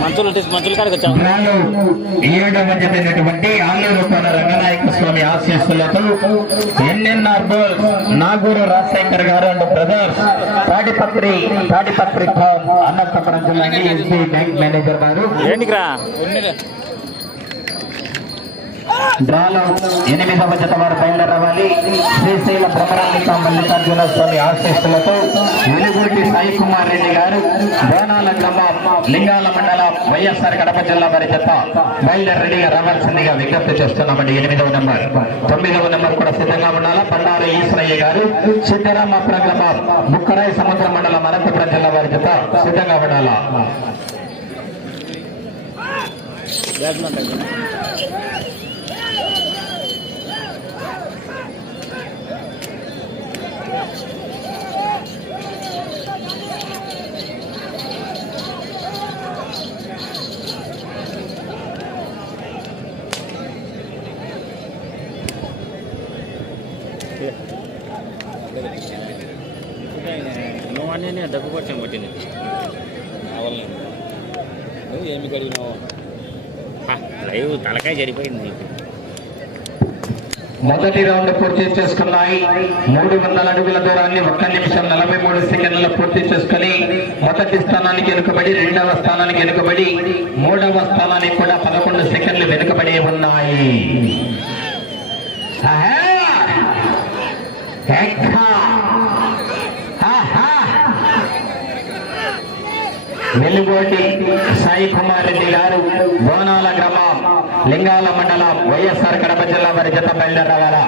మంచులు మంచుల కాడికి వచ్చాము ఏడవ చెందినటువంటి ఆలూరు కోన రంగనాయక స్వామి ఆశీస్సులతో NNR boll Naguru Rajasekhar garu and brothers Tadipatri Tadipatri Anantapuram జిల్లా ఎస్బీ బ్యాంక్ మేనేజర్ గారు. ఏంటికి రా డ్రాలో ఎనిమిదవ జత వారు బయలుదేరవాలి శ్రీశైల భ్రమరాంగిక మల్లికార్జున స్వామి ఆశీస్సులతో వెలుగుటి సాయి కుమార్ రెడ్డి గారు బోనాల గ్రామం లింగాల మండలం వైఎస్ఆర్ కడప జిల్లా వారి జత బయలుదేరడిగా రావాల్సిందిగా విజ్ఞప్తి చేస్తున్నామండి. ఎనిమిదవ నెంబర్. తొమ్మిదవ నెంబర్ కూడా సిద్ధంగా ఉండాలా? బండారు ఈశ్వరయ్య గారు సిద్ధరామాపురం గ్రామం బుక్కరాయి సముద్ర మండలం అనంతపురం జిల్లా వారి జత సిద్ధంగా ఉండాలా? నువ్వు డబ్బు పట్టింది. నువ్వు ఏమి కడిగినావు? లైవ్ తలకాయ జరిపోయింది నీకు. మొదటి రౌండ్ పూర్తి చేసుకున్నాయి. మూడు వందల అడుగుల దూరాన్ని ఒక్క నిమిషం నలభై మూడు సెకండ్లు పూర్తి చేసుకుని మొదటి స్థానానికి వెనుకబడి రెండవ స్థానానికి వెనుకబడి మూడవ స్థానానికి కూడా పదకొండు సెకండ్లు వెనుకబడి ఉన్నాయి. వెలుగోటి సాయి కుమార్ రెడ్డి గారు బోనాల గ్రామం లింగాల మండలం వైఎస్ఆర్ కడప జిల్లా వారి జత బయలుదేరవాలా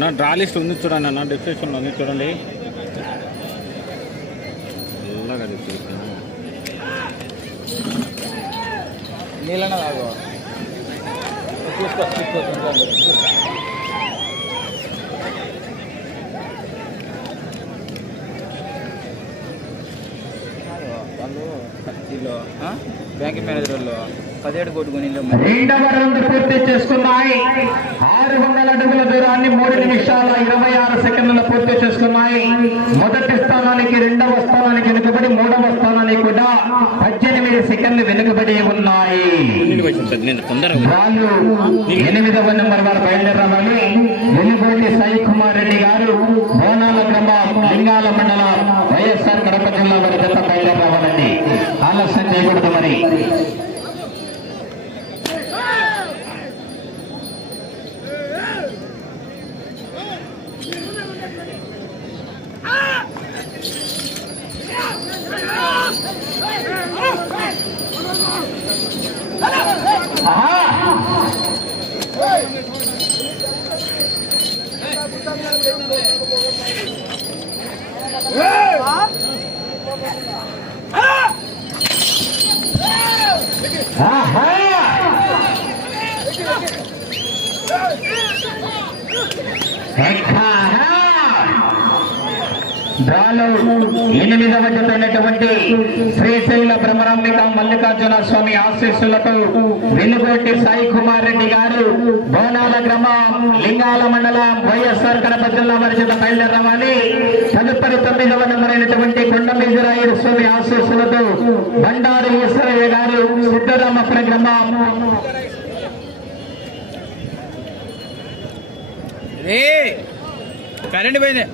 నా డ్రా లిస్ట్ ఉంది చూడండి అన్న డిస్క్రిప్షన్లో ఉంది చూడండి. డిస్క్రిప్షన్ వాళ్ళు బ్యాంక్ మేనేజర్ వాళ్ళు పదిహేడు కోటి కొని రెండవ రౌండ్ పూర్తి చేసుకున్నాయి. ఆరు అడుగుల దూరాన్ని మూడు నిమిషాల ఇరవై ఆరు సెకండ్ల పూర్తి చేసుకున్నాయి. మొదటి స్థానానికి రెండవ స్థానానికి వెనుకబడి మూడవ స్థానానికి కూడా పద్దెనిమిది సెకండ్లు వెనుకబడి ఉన్నాయి. వాళ్ళు ఎనిమిదవ నెంబర్ వారు బయలుదేరాలని వెలుగోటి సాయి కుమార్ రెడ్డి గారు బోనాల క్రమ లింగాల మండలం వైఎస్ఆర్ కడప జిల్లా వారి జత బయలుదేరావాలండి ఆలస్యం చేయకూడదు మరి. ఆహా! ఆహా! బాలు ఎనిమిదవ జతైనటువంటి శ్రీశైల బ్రహ్మరాంబిక మల్లికార్జున స్వామి ఆశీస్సులతో వెలుగోటి సాయి కుమార్ రెడ్డి గారు బోనాల గ్రామం లింగాల మండలం వైఎస్ఆర్ కడప జిల్లా పరిషత్ బయలుదేరామని తదుపరి తొమ్మిదవ నెంబరైనటువంటి కొండ మిజురాయుడు స్వామి ఆశీస్సులతో బండారు ఈశ్వరయ్య గారు సిద్ధరామ గ్రామం. కరెంట్ పోయింది.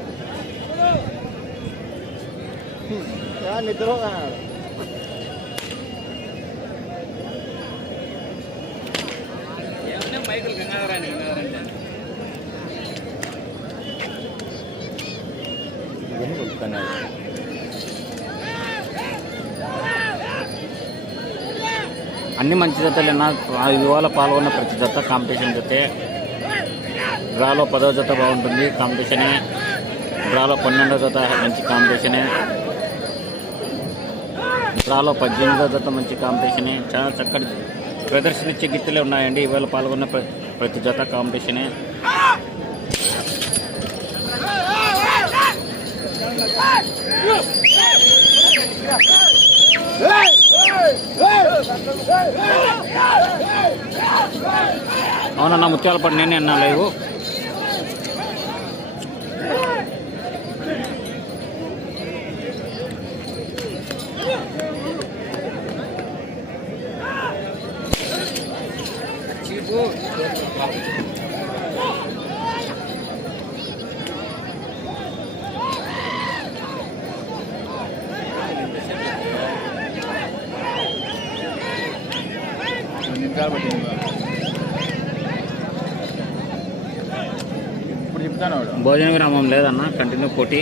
మైకులు గంగాధరాని గంగాధరంటే అన్ని మంచి జతలేనా ఇవాళ పాల్గొన్న ప్రతి జత కాంపిటీషన్ జతే. డ్రాలో పదో జత బాగుంటుంది కాంపిటీషనే డ్రాలో పన్నెండో జత మంచి కాంపిటీషనే చాలా పద్దెనిమిదో జత మంచి కాంపిటీషనే చాలా చక్కటి ప్రదర్శన ఇచ్చే గిత్తలే ఉన్నాయండి. ఇవాళ పాల్గొన్న ప్రతి జత కాంపిటీషనే అవునన్నా ముత్యాలపడి నేనే అన్నా లేవు. ఇప్పుడు చెప్తాను భోజన విరామం లేదన్నా కంటిన్యూ పోటీ.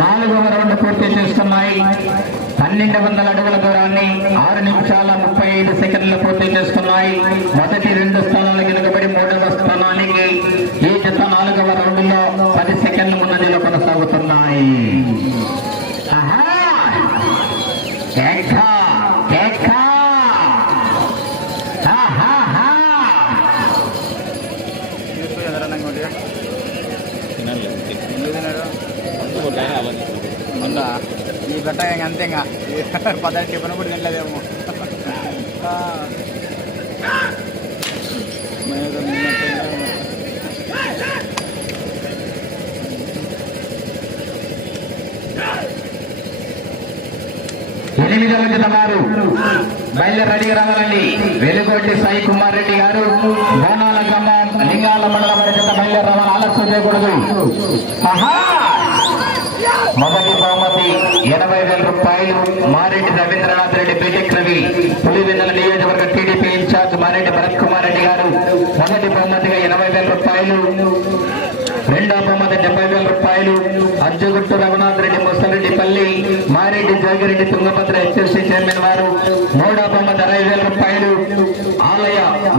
నాలుగవ రౌండ్ పూర్తి చేస్తున్నాయి. పన్నెండు వందల అడుగుల దూరాన్ని ఆరు నిమిషాల ముప్పై ఐదు సెకండ్లు పూర్తి చేస్తున్నాయి. మొదటి రెండు స్థానాలు వెనుకబడి మూడవ స్థానానికి ఈ జత నాలుగవ రౌండ్లో పది సెకండ్ల ముందంజలో కొనసాగుతున్నాయి ఆహా! కేక! కేక! ఆహాహా! తీసుకుని ఎదరనంగా ఉంటే తినాలి ఎందుకు తిన్నాడు అందుకోట్లయినా ఆలోచిస్తుంది ఉందా ఈ గట్ట ఇంక అంతే ఇంకా పదహారు టిఫిన్ కూడా తినలేదేమో ఆ. ఎనిమిదవ జత వారు బయలుదేరి రెడీగా రావాలండి. వెలుగొట్టి సాయి కుమార్ రెడ్డి గారు. బోనాల గ్రామం లింగాల మండలం వారి జత బయలుదేరి రావాలి. ఆలస్యం చేయకూడదు. మొదటి బహుమతి ఎనభై వేల రూపాయలు. మారెడ్డి రవీంద్రనాథ్ రెడ్డి బీటెక్ రవి. పులివెన్నెల నియోజకవర్గ TDP in charge Mareddy Bharath Kumar Reddy garu. మొదటి బహుమతిగా ఎనభై వేల రూపాయలు. రెండో బహుమతి డెబ్బై వేల రూపాయలు. అజ్జగుట్టు రఘునాథ్ రెడ్డి ముసరెడ్డిపల్లి మారెడ్డి జోగిరెడ్డి తుంగభద్ర హెచ్ఎస్సి చైర్మన్ వారు. మూడో బహుమతి అరవై వేల రూపాయలు. ఆలయ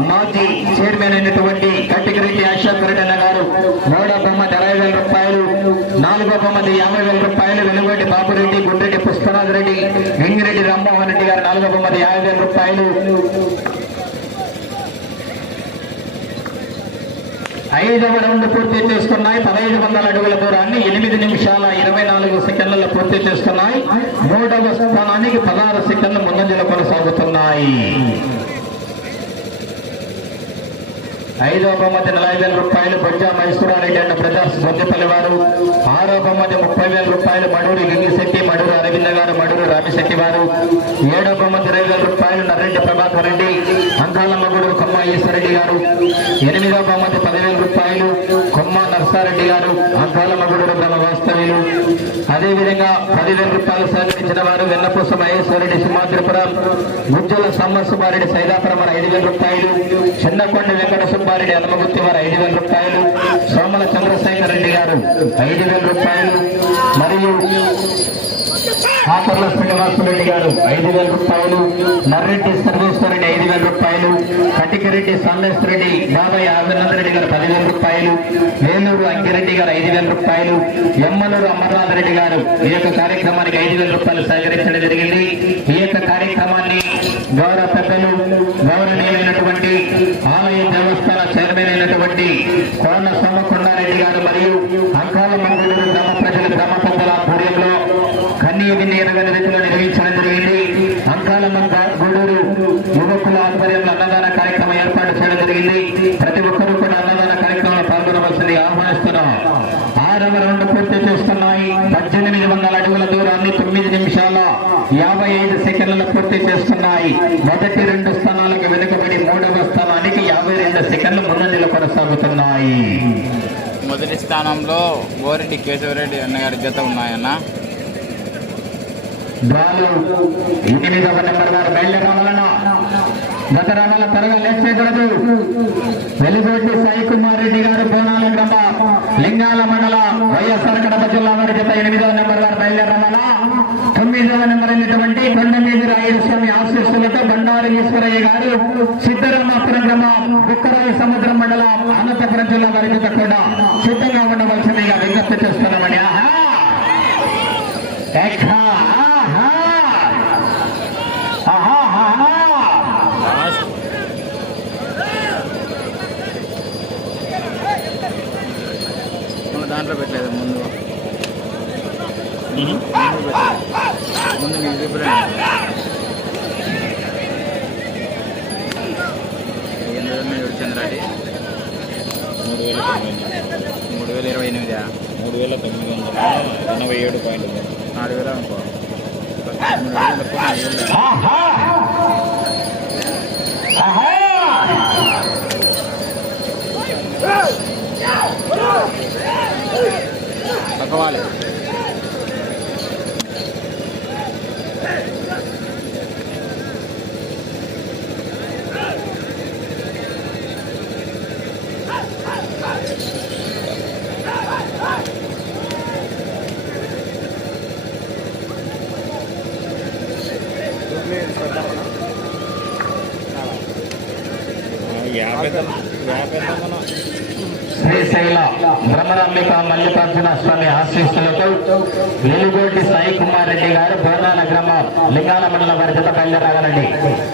మాజీ చైర్మన్ అయినటువంటి కట్టిగిరెడ్డి అశోక్ రెడ్డి అన్న గారు. మూడో బహుమతి అరవై వేల రూపాయలు. నాలుగో బహుమతి యాభై వేల రూపాయలు. వెలుగొడ్డి బాబురెడ్డి గుండ్రెడ్డి పుష్పనాథ్ రెడ్డి వెంగిరెడ్డి రామ్మోహన్ రెడ్డి గారు నాలుగో బహుమతి యాభై వేల రూపాయలు. ఐదవ రౌండ్ పూర్తి చేసుకున్నాయి పదహైదు వందల అడుగుల దూరాన్ని ఎనిమిది నిమిషాల ఇరవై నాలుగు సెకండ్లలో పూర్తి చేసుకున్నాయి మూడవ స్థానానికి పదహారు సెకండ్లు ముందంజలో కొనసాగుతున్నాయి. ఐదో బహుమతి నలభై వేల రూపాయలు బొజ్జా మైసూరారెడ్డి అన్న ప్రజా బొజ్జపల్లి వారు. ఆరో బహుమతి ముప్పై వేల రూపాయలు మడూరి గింగిశెట్టి మడూరు అరవింద గారు మడూరు రామిశెట్టి వారు. ఏడో బహుమతి ఇరవై వేల రూపాయలు నర్రెడ్డి ప్రభాకర్ రెడ్డి అంకాలమ్మ కొమ్మ ఈశ్వరెడ్డి గారు. ఎనిమిదో బహుమతి పదివేల రూపాయలు కొమ్మ నర్సారెడ్డి గారు అంకాలమ్మ బ్రహ్మ వాస్తవ్యులు అదేవిధంగా పదివేల రూపాయలు సహకరించిన వారు వెన్నపూస మహేశ్వరరెడ్డి సింహాద్రిపురం గుజ్జల సమ్మ సైదాపురం వారు ఐదు వేల రూపాయలు చిన్నకొండ వెంకట సుబ్బారెడ్డి అలమగుత్తి వారు ఐదు వేల రూపాయలు సోమల చంద్రశేఖర్ రెడ్డి గారు ఐదు వేల రూపాయలు మరియు ఆకర్ల శ్రీనివాసరెడ్డి గారు ఐదు వేల రూపాయలు నర్రెడ్డి సర్వేశ్వరరెడ్డి ఐదు వేల రూపాయలు కటికిరెడ్డి రెడ్డి బాబాయ్ ఆదినాథరెడ్డి గారు పదివేల రూపాయలు వేలూరు అంకిరెడ్డి గారు ఐదు వేల రూపాయలు ఎమ్మలూరు అమర్నాథ్ రెడ్డి గారు ఈ యొక్క కార్యక్రమానికి ఐదు వేల రూపాయలు సహకరించడం జరిగింది. ఈ యొక్క కార్యక్రమాన్ని గౌరవ పెద్దలు గౌరవనీయమైనటువంటి ఆలయ దేవస్థాన చైర్మన్ అయినటువంటి కోన సోమకొండారెడ్డి గారు మరియు అంకాల మంగళూరు గ్రామ ప్రజల గ్రామ పెద్దల ఆధ్వర్యంలో కన్నీటి నీరగని రీతిలో నిర్వహించడం జరిగింది అంకాలమ్మ గూడూరు యువకుల ఆధ్వర్యంలో అన్నదాన కార్యక్రమం ఏర్పాటు చేయడం జరిగింది ప్రతి ఒక్కరూ కూడా అన్నదాన కార్యక్రమంలో పాల్గొనవలసింది ఆహ్వానిస్తున్నాం ఆరవ రౌండ్ పూర్తి చేస్తున్నాయి పద్దెనిమిది వందల అడుగుల దూరాన్ని తొమ్మిది నిమిషాల పూర్తి చేసుకున్నాయి మొదటి రెండు స్థానాలకు వెనుకబడి మూడవ స్థానానికి యాభై రెండు సెకండ్లు ముందంజలో కొనసాగుతున్నాయి మొదటి స్థానంలో బోరెడ్డి కేశవరెడ్డి అన్నగారి జత ఉన్నాయన్న. ఎనిమిదవ నెంబర్ వారు గత రకాల త్వరగా లేట్ చేయకూడదు. సాయి కుమార్ రెడ్డి గారు బోనాల గ్రామ లింగాల మండల వైఎస్ఆర్ కడప జిల్లా వారి జత ఎనిమిదవ నెంబర్ వారు బయలుదేరమల తొమ్మిదవ నెంబర్ అయినటువంటి కొండమీది రాయుడు స్వామి ఆశీస్సులతో బండారు ఈశ్వరయ్య గారు సిద్ధరామాపురం గ్రామం బుక్కరాయి సముద్రం మండల అనంతపురం జిల్లా వారి జత కూడా సిద్ధంగా ఉండవలసిందిగా విజ్ఞప్తి చేస్తున్నామని. ఆహా. ఆహా, ఆహా. లాస్ట్ మన దాంట్లో పెట్టలేదు ముందు ఉహు. ముందు పెట్టలేదు ముందు నీకు మూడు వేల మూడు వేల ఇరవై ఎనిమిదా మూడు వేల తొమ్మిది వందల ఎనభై ఏడు పాయింట్ నాలుగు వేల అనుకో మూడు వేలు తక్కువ నాలుగు వేలు శ్రీశైల బ్రహ్మరాంబిక మల్లికార్జున స్వామి ఆశీస్సులతో వెలుగోటి సాయి కుమార్ రెడ్డి గారు బోనాల గ్రామం లింగాల మండల వారి జత బయలుదేరాలండి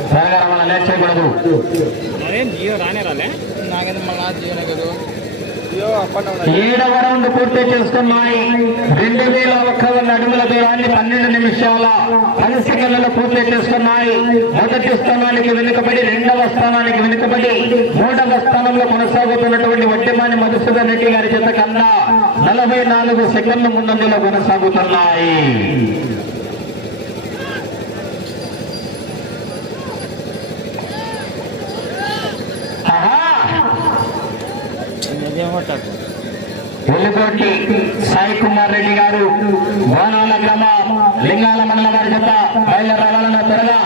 త్వరగా రవాణా లేట్ చేయకూడదు. ఏడవ రౌండ్ పూర్తి చేసుకున్నాయి. రెండు వేల ఒక్క వంద అడుగుల దూరాన్ని పన్నెండు నిమిషాల పది సెకండ్లలో పూర్తి చేసుకున్నాయి. మొదటి స్థానానికి వెనుకబడి రెండవ స్థానానికి వెనుకబడి మూడవ స్థానంలో కొనసాగుతున్నటువంటి వడ్డెమాని మధుసూదన్ రెడ్డి గారి చేత కన్నా నలభై నాలుగు సెకండ్ల ముందంజలో కొనసాగుతున్నాయి. ఆహా! వెలుగోటి సాయి కుమార్ రెడ్డి గారు బోనాల గ్రామ లింగాల మండల వారి జత బయలుదేరాలన్న త్వరగా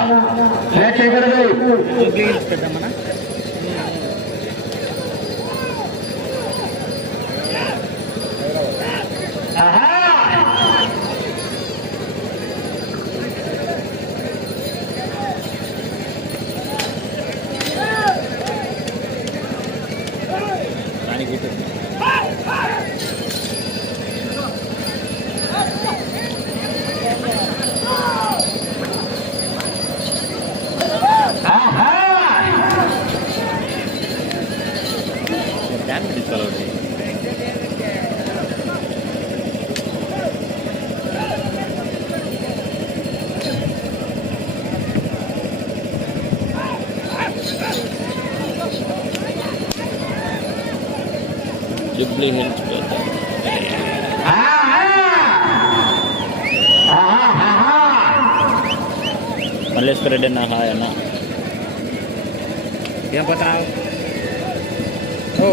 లేట్ చేయకూడదు పెద్దమ్మనా ఆహా! దానికి ఇటు. ఆహా! దానికి తీసుకోవాలి జుబ్లీ హిల్స్ పెద్ద ఆహా! ఆహా! ఆహా! మల్లేశ్వర రెడ్డి అన్న హాయ్ అన్న ఏం పోతున్నావు ఓ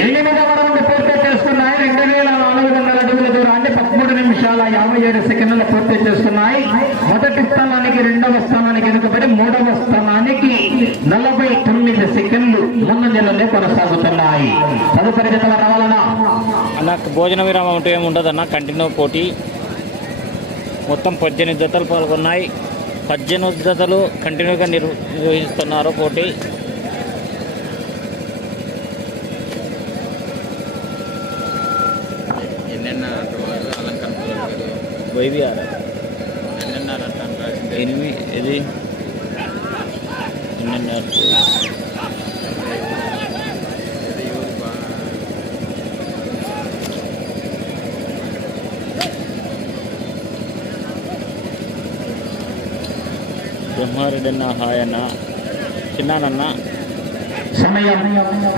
ఎనిమిదవ రౌండ్ పూర్తి చేసుకున్నాయి రెండు వేల నాలుగు వందల అడుగుల దూరాన్ని పదమూడు నిమిషాల యాభై ఏడు సెకండ్లు పూర్తి చేస్తున్నాయి. మొదటి స్థానానికి రెండవ స్థానానికి వెనుకబడి మూడవ స్థానానికి నలభై తొమ్మిది సెకండ్లు ముందంజలోనే కొనసాగుతున్నాయి. తదుపరి జతల రావాలన్నా? నాకు భోజన విరామం ఉంటే ఏమి ఉండదన్న కంటిన్యూ పోటీ. మొత్తం పద్దెనిమిది జతలు పాల్గొన్నాయి. పద్దెనిమిది జతలు కంటిన్యూగా నిర్వ నిర్వహిస్తున్నారు పోటీ. వైవిఆర్ ఎన్నెన్నారు అంట అంటాల్సిందే ఎనిమిది ఇది ఎన్నెన్నారు ఇది ఎవరు బా బ్రహ్మారెడ్డి అన్న హాయ్ అన్న చిన్నానన్న సమయం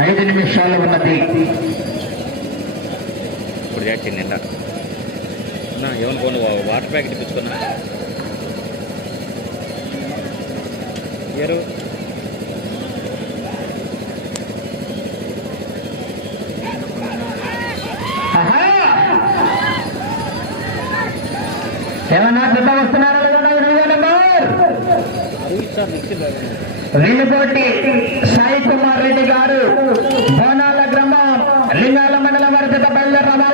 ఐదు నిమిషాలు ఉన్నది ఇప్పుడు చేసింది నిండా నా ఏమని పోను వాటర్ ప్యాకెట్ ఇప్పించుకున్నా ఇయరు! ఏమన్నా సిద్ధం వస్తున్నారా? లింగకోటి సాయి కుమార్ రెడ్డి గారు బోనాల గ్రామం లింగాల మండల వర్గత బయలుదేరాల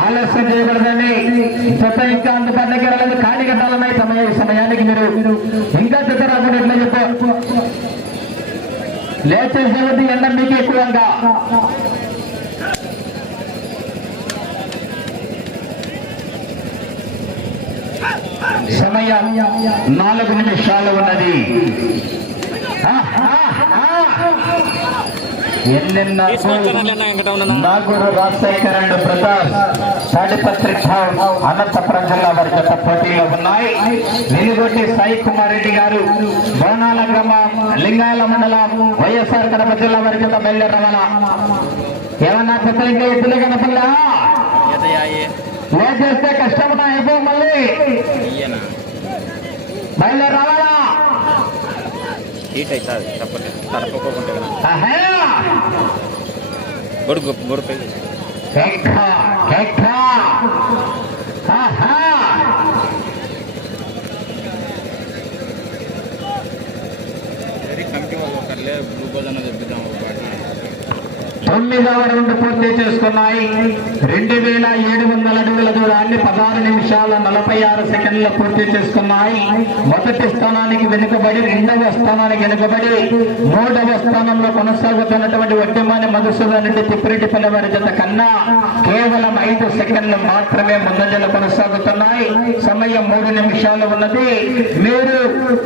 ఆలస్యం చేయకూడదండి జత ఇంకా అందుబాటులోకి రాలేదు ఖాళీ కట్టాలన్నాయి సమయ సమయానికి మీరు ఇంకా జత రాకుండా ఎట్లా చెప్పు. లేచేసేది ఎండ మీకు ఎక్కువగా. సమయం నాలుగు నిమిషాలు ఉన్నది. Naguru Rajasekhar and brothers Tadipatri town Anantapur జిల్లా వారి పోటీలో ఉన్నాయి. వెలుగొట్టి సాయి కుమార్ రెడ్డి గారు బోనాల గ్రామం లింగాల మండలం వైఎస్ఆర్ కడప జిల్లా వారి జత బయలుదేరవాలా. ఏమన్నా చెత్త ఇంకా ఎత్తులే కనపల్లా ఏ చేస్తే కష్టపడా అయిపో మళ్ళీ? బయలుదేరి రావాలా హీట్ అవుతుంది తప్పదు తడపకోకుండా కదా. ఆహా! గొడుగు గొడుగు కమిటీ వాళ్ళు ఒకర్లే బ్లూ బోధన చెప్పిద్దాం. తొమ్మిదవ రౌండ్ పూర్తి చేసుకున్నాయి. రెండు వేల ఏడు వందల అడుగుల దూరాన్ని పదహారు నిమిషాల నలభై ఆరు సెకండ్లు పూర్తి చేసుకున్నాయి. మొదటి స్థానానికి వెనుకబడి రెండవ స్థానానికి వెనుకబడి మూడవ స్థానంలో కొనసాగుతున్నటువంటి వడ్డెమాని మధుసూదన్ రెడ్డి తిప్పిరెడ్డిపల్లి వారి జత కన్నా కేవలం ఐదు సెకండ్లు మాత్రమే ముందంజలు కొనసాగుతున్నాయి. సమయం మూడు నిమిషాలు ఉన్నది. మీరు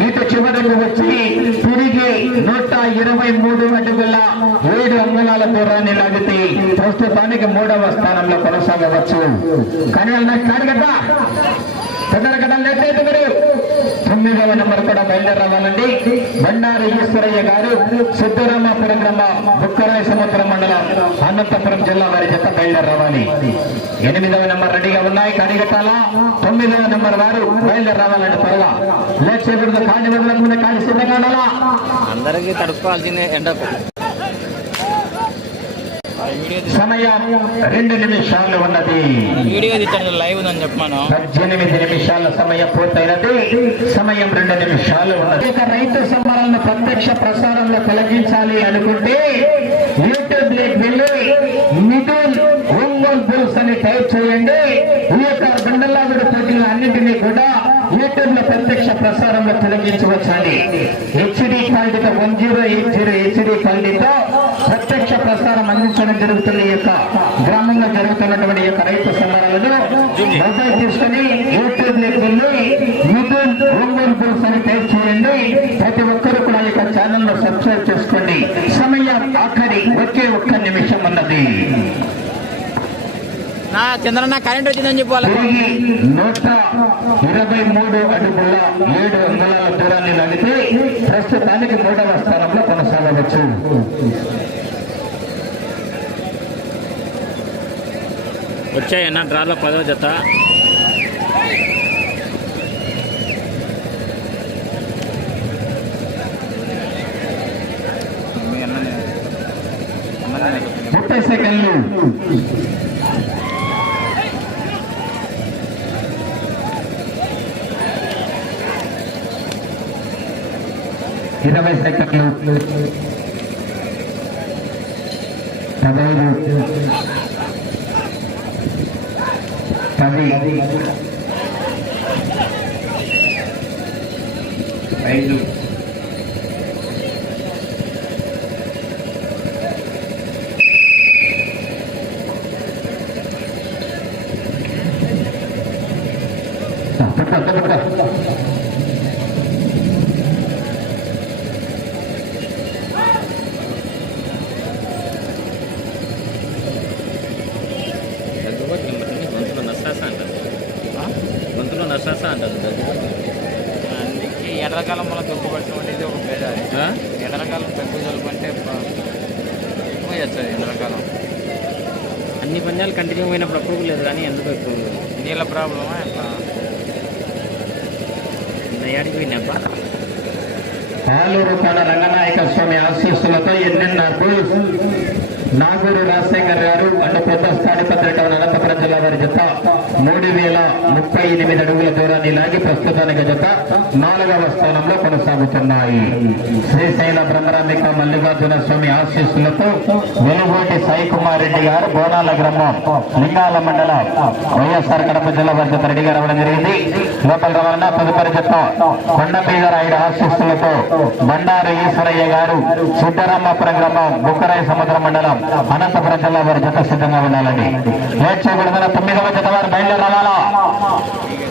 ఇటు చివరకు వచ్చి తిరిగి నూట ఇరవై మూడు అడుగుల ఏడు అంగుళాల దూరాన్ని లాగితే ప్రస్తుతానికి మూడవ స్థానంలో కొనసాగవచ్చు. కానీ వాళ్ళ కాడిగడ్డ తొందరగడ్డ మీరు. తొమ్మిదవ నెంబర్ కూడా బయలుదేరవాలండి. బండారు ఈశ్వరయ్య గారు సిద్ధరామాపురం గ్రామ బుక్కరాయ సముద్రం మండలం అనంతపురం జిల్లా వారి చేత బయలుదేరవాలి. ఎనిమిదవ నెంబర్ రెడీగా ఉన్నాయి కాడిగట్టాల తొమ్మిదవ నెంబర్ వారు బయలుదేరవాలండి త్వరగా లేచేకూడదు కాడి వదలకుండా కాడి సిద్ధంగా ఉండాలా? అందరికీ తడుపుకోవాల్సిందే ఎండకు. సమయం రెండు నిమిషాలు ఉన్నది. వీడియో తీస్తాను లైవ్ ఉందని చెప్పాను పద్దెనిమిది నిమిషాల సమయం పూర్తయినది. సమయం రెండు నిమిషాలు ఉన్నది. ఇక రైతు సంబరాలను ప్రత్యక్ష ప్రసారంలో తొలగించాలి అనుకుంటే యూట్యూబ్లోకి వెళ్ళి మిథున్ ఒంగోలు బుల్స్ అని టైప్ చేయండి ఈ యొక్క బండలాగుడు పోటీలు అన్నింటినీ కూడా సందేశ ప్రసారంలో తొలగించవచ్చండి హెచ్డి క్వాలిటీతో one zero eight zero HD క్వాలిటీతో ప్రత్యక్ష ప్రసారం అందించడం జరుగుతున్న ఈ యొక్క గ్రామంలో జరుగుతున్నటువంటి యొక్క రైతు సంబరాలను మొబైల్ తీసుకుని యూట్యూబ్లోకి వెళ్ళి ఒంగోలు బుల్స్ అని టైప్ చేయండి. ప్రతి ఒక్కరు కూడా ఈ యొక్క ఛానల్లో సబ్స్క్రైబ్ చేసుకోండి. సమయం ఆఖరి ఒకే ఒక్క నిమిషం ఉన్నది. నా చంద్రన్న కరెంట్ వచ్చిందని చెప్పు వాళ్ళకు. నూట ఇరవై మూడు అడుగుల ఏడు అంగుళాల దూరాన్ని లాగితే ప్రస్తుతానికి మూడవ స్థానంలో కొనసాగవచ్చు. వచ్చాయన్న డ్రాలో పదో జత. ముప్పై సెకండ్లు. ఇరవై సెకండ్లు పదహైదు. పది ఐదు పట్ట పట్ట పందాలు పోయినప్పుడు అయినప్పుడు అప్రూవల్ లేదు కానీ ఎందుకు అప్రూవల్ నీళ్ళ ప్రాబ్లమా ఎట్లా యాడికి పోయినప్ప ఆలూరు కాడ రంగనాయక స్వామి ఆశీస్సులతో ఎన్నెన్నకు నాగూరు రాజశేఖర్ గారు అండ్ పెద్ద స్థానిక పత్రిక అనంతపురం జిల్లా వారి జత మూడు వేల ముప్పై ఎనిమిది అడుగుల దూరాన్ని లాగి ప్రస్తుతానికి జత నాలుగవ స్థానంలో కొనసాగుతున్నాయి. శ్రీశైల బ్రహ్మరాంబిక మల్లికార్జున స్వామి ఆశీస్సులతో వెలుగోటి సాయి కుమార్ రెడ్డి గారు బోనాల గ్రామం లింగాల మండలం వైఎస్ఆర్ కడప జిల్లా పరిషత్ జత రెడీగా రావడం జరిగింది. లోపల రవాణా తదుపరి జత కొండపీద రాయుడు ఆశీస్సులతో బండారు ఈశ్వరయ్య గారు సిద్ధరామాపురం గ్రామం బుక్కరాయ సముద్ర మండలం అనంతపురం జిల్లా వారి జత సిద్ధంగా ఉండాలని. లేట్ తొమ్మిదవ జత వారు బయలుదేరాలా బయలుదేరి రావాలా